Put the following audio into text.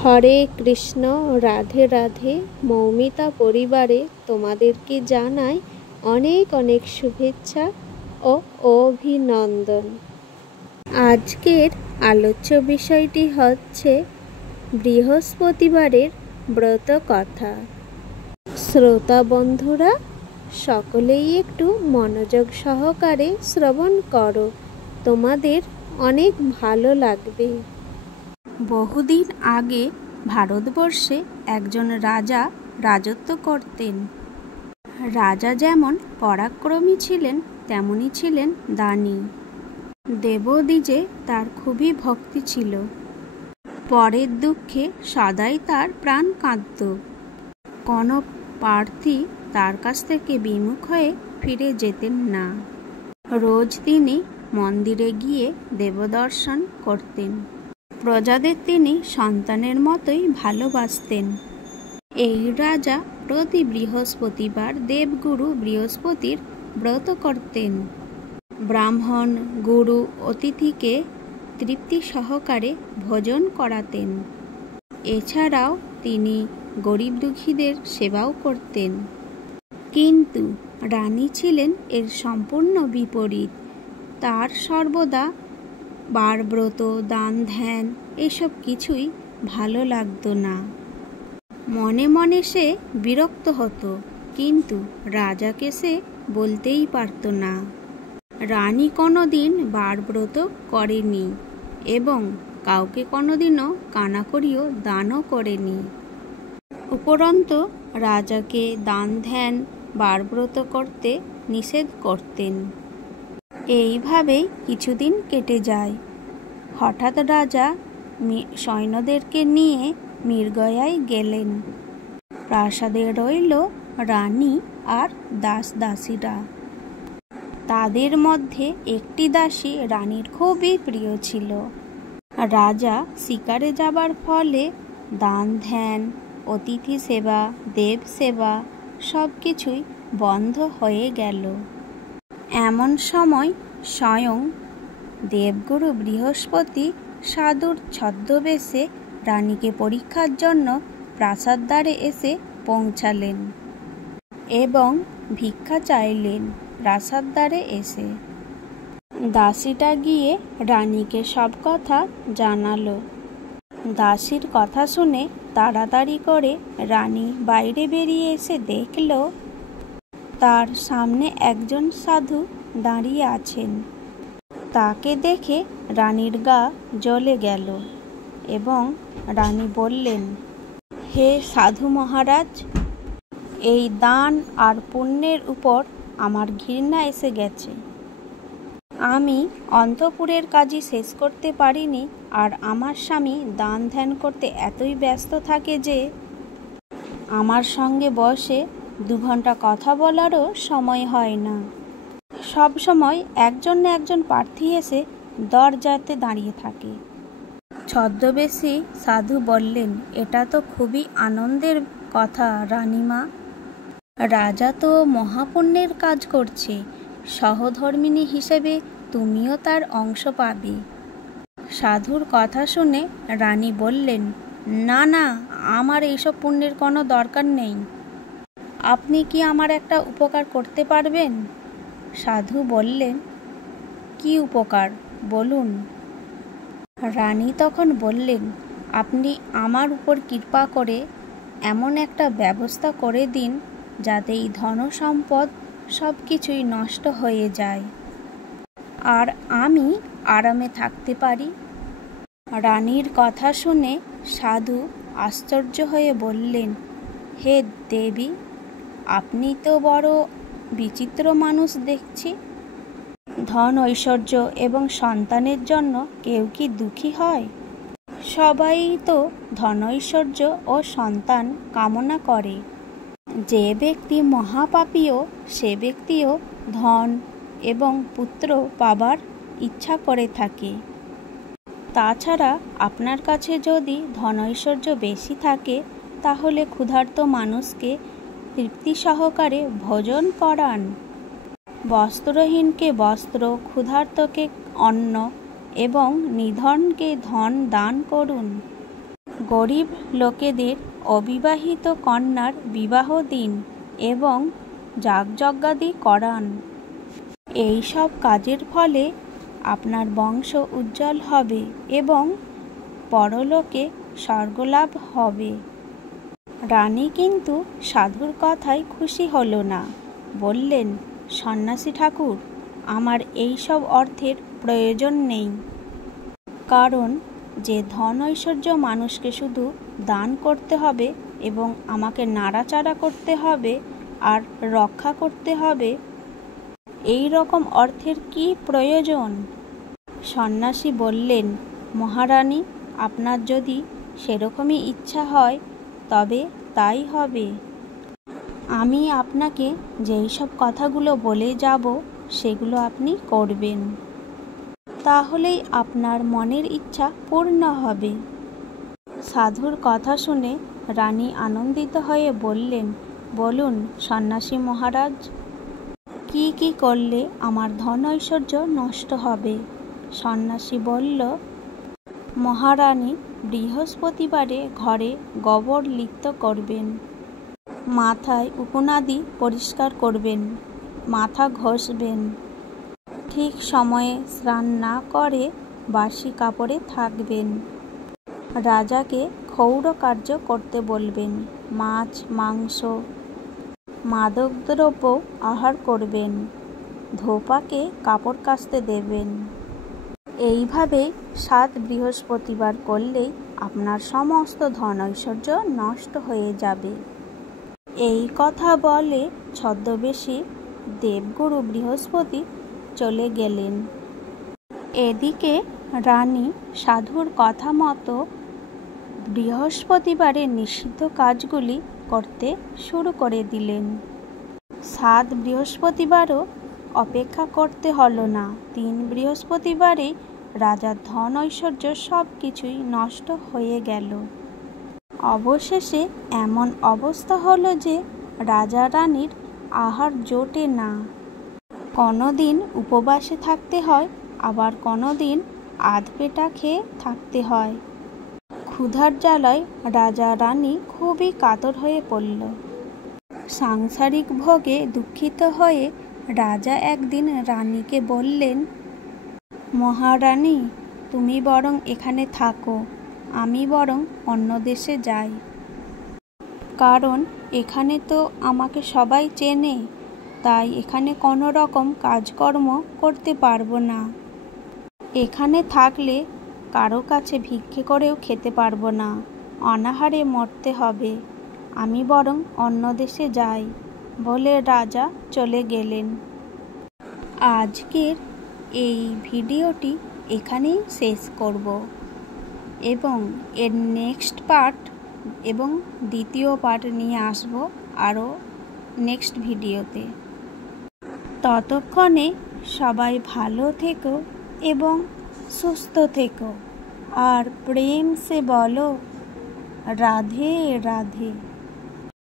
হরে কৃষ্ণ, রাধে রাধে। মৌমিতা পরিবারে তোমাদেরকে জানাই অনেক অনেক শুভেচ্ছা ও অভিনন্দন। আজকের আলোচ্য বিষয়টি হচ্ছে বৃহস্পতিবারের ব্রত কথা। শ্রোতা বন্ধুরা, সকলেই একটু মনোযোগ সহকারে শ্রবণ করো, তোমাদের অনেক ভালো লাগবে। বহুদিন আগে ভারতবর্ষে একজন রাজা রাজত্ব করতেন। রাজা যেমন পরাক্রমী ছিলেন, তেমনি ছিলেন দানী। দেবদ্বিজে তার খুবই ভক্তি ছিল। পরের দুঃখে সদাই তার প্রাণ কাঁদত। কোনো প্রার্থী তার কাছ থেকে বিমুখ হয়ে ফিরে যেতেন না। রোজ তিনি মন্দিরে গিয়ে দেবদর্শন করতেন। প্রজাদের তিনি সন্তানের মতোই ভালোবাসতেন। এই রাজা প্রতি বৃহস্পতিবার দেবগুরু বৃহস্পতির ব্রত করতেন। ব্রাহ্মণ, গুরু, অতিথিকে তৃপ্তি সহকারে ভোজন করাতেন। এছাড়াও তিনি গরিব দুঃখীদের সেবাও করতেন। কিন্তু রানী ছিলেন এর সম্পূর্ণ বিপরীত। তার সর্বদা বারব্রত, দান, ধ্যান এসব কিছুই ভালো লাগতো না। মনে মনে সে বিরক্ত হতো, কিন্তু রাজাকে সে বলতেই পারত না। রানী কোনোদিন বারব্রত করেনি এবং কাউকে কোনোদিনও কানাকড়িও দানও করেনি। উপরন্তু রাজাকে দান, ধ্যান, বারব্রত করতে নিষেধ করতেন। এইভাবেই কিছুদিন কেটে যায়। হঠাৎ রাজা সৈন্যদেরকে নিয়ে মৃগয়ায় গেলেন। প্রাসাদে রইল রানী আর দাসীরা। তাদের মধ্যে একটি দাসী রানীর খুবই প্রিয় ছিল। রাজা শিকারে যাবার ফলে দান, ধ্যান, অতিথি সেবা, দেব সেবা সব কিছুই বন্ধ হয়ে গেল। এমন সময় স্বয়ং দেবগুরু বৃহস্পতি সাধুর ছদ্মবেশে রানীকে পরীক্ষার জন্য প্রাসাদ দ্বারে এসে পৌঁছালেন এবং ভিক্ষা চাইলেন। প্রাসাদ দ্বারে এসে দাসীটা গিয়ে রানীকে সব কথা জানালো। দাসীর কথা শুনে তাড়াতাড়ি করে রানী বাইরে বেরিয়ে এসে দেখল তার সামনে একজন সাধু দাঁড়িয়ে আছেন। তাকে দেখে রানীর গা জ্বলে গেল এবং রানী বললেন, হে সাধু মহারাজ, এই দান আর পুণ্যের উপর আমার ঘৃণা এসে গেছে। আমি অন্তঃপুরের কাজই শেষ করতে পারিনি, আর আমার স্বামী দান ধ্যান করতে এতই ব্যস্ত থাকে যে আমার সঙ্গে বসে 2 ঘন্টা কথা বলারও সময় হয় না। সব সময় একজন না একজন প্রার্থী এসে দরজাতে দাঁড়িয়ে থাকে। ছদ্মবেশী সাধু বললেন, এটা তো খুবই আনন্দের কথা রানীমা। রাজা তো মহাপুণ্যের কাজ করছে। সহধর্মিণী হিসেবে তুমিও তার অংশ পাবে। সাধুর কথা শুনে রানী বললেন, না না, আমার এইসব পুণ্যের কোনো দরকার নেই। আপনি কি আমার একটা উপকার করতে পারবেন? সাধু বললেন, কি উপকার বলুন। রানী তখন বললেন, আপনি আমার উপর কৃপা করে এমন একটা ব্যবস্থা করে দিন যাতে এই ধন সম্পদ সব কিছুই নষ্ট হয়ে যায় আর আমি আরামে থাকতে পারি। রানীর কথা শুনে সাধু আশ্চর্য হয়ে বললেন, হে দেবী, আপনি তো বড় বিচিত্র মানুষ দেখছি। ধন, ঐশ্বর্য এবং সন্তানের জন্য কেউ কি দুঃখী হয়? সবাই তো ধন, ঐশ্বর্য ও সন্তান কামনা করে। যে ব্যক্তি মহাপাপীও সে ব্যক্তিও ধন এবং পুত্র পাবার ইচ্ছা করে থাকে। তাছাড়া আপনার কাছে যদি ধন ঐশ্বর্য বেশি থাকে, তাহলে ক্ষুধার্ত মানুষকে তৃপ্তি সহকারে ভোজন করান, বস্ত্রহীনকে বস্ত্র, ক্ষুধার্তকে অন্ন এবং নিধনকে ধন দান করুন। গরিব লোকেদের অবিবাহিত কন্যার বিবাহ দিন এবং যাগযজ্ঞাদি করান। এই সব কাজের ফলে আপনার বংশ উজ্জ্বল হবে এবং পরলোকে স্বর্গলাভ হবে। রানী কিন্তু সাধুর কথায় খুশি হলো না। বললেন, সন্ন্যাসী ঠাকুর, আমার এই সব অর্থের প্রয়োজন নেই। কারণ যে ধন ঐশ্বর্য মানুষকে শুধু দান করতে হবে এবং আমাকে নাড়াচাড়া করতে হবে আর রক্ষা করতে হবে, এই রকম অর্থের কি প্রয়োজন? সন্ন্যাসী বললেন, মহারানী, আপনার যদি সেরকমই ইচ্ছা হয় তবে তাই হবে। আমি আপনাকে যেই সব কথাগুলো বলে যাব সেগুলো আপনি করবেন, তাহলেই আপনার মনের ইচ্ছা পূর্ণ হবে। সাধুর কথা শুনে রানী আনন্দিত হয়ে বললেন, বলুন সন্ন্যাসী মহারাজ, কি কি করলে আমার ধন ঐশ্বর্য নষ্ট হবে? সন্ন্যাসী বলল, মহারানী, বৃহস্পতিবারে ঘরে গোবর লিপ্ত করবেন, মাথায় উকুনাদি পরিষ্কার করবেন, মাথা ঘষবেন, ঠিক সময়ে স্নান না করে বাসি কাপড়ে থাকবেন, রাজাকে ক্ষৌর কার্য করতে বলবেন, মাছ মাংস মাদকদ্রব্য আহার করবেন, ধোপাকে কাপড় কাচতে দেবেন। এইভাবে 7 বৃহস্পতিবার করলেই আপনার সমস্ত ধন ঐশ্বর্য নষ্ট হয়ে যাবে। এই কথা বলে ছদ্মবেশী দেবগুরু বৃহস্পতি চলে গেলেন। এদিকে রানী সাধুর কথা মতো বৃহস্পতিবারে নিষিদ্ধ কাজগুলি করতে শুরু করে দিলেন। 7 বৃহস্পতিবারও অপেক্ষা করতে হলো না। 3 বৃহস্পতিবারেই রাজার ধন ঐশ্বর্য সব কিছুই নষ্ট হয়ে গেল। অবশেষে এমন অবস্থা হলো যে রাজা রানীর আহার জোটে না। কোনোদিন উপবাসে থাকতে হয়, আবার কোনোদিন আধপেটা খেয়ে থাকতে হয়। ক্ষুধার জ্বালায় রাজা রানী খুবই কাতর হয়ে পড়ল। সাংসারিক ভোগে দুঃখিত হয়ে রাজা একদিন রানীকে বললেন, মহারানী, তুমি বরং এখানে থাকো, আমি বরং অন্য দেশে যাই। কারণ এখানে তো আমাকে সবাই চেনে, তাই এখানে কোনো রকম কাজকর্ম করতে পারবো না। এখানে থাকলে কারো কাছে ভিক্ষে করেও খেতে পারবো না, অনাহারে মরতে হবে। আমি বরং অন্য দেশে যাই বলে রাজা চলে গেলেন। আজকের এই ভিডিওটি এখানেই শেষ করব এবং এর নেক্সট পার্ট এবং দ্বিতীয় পার্ট নিয়ে আসব আরও নেক্সট ভিডিওতে। ততক্ষণে সবাই ভালো থেকো এবং সুস্থ থেকো আর প্রেম সে বলো রাধে রাধে।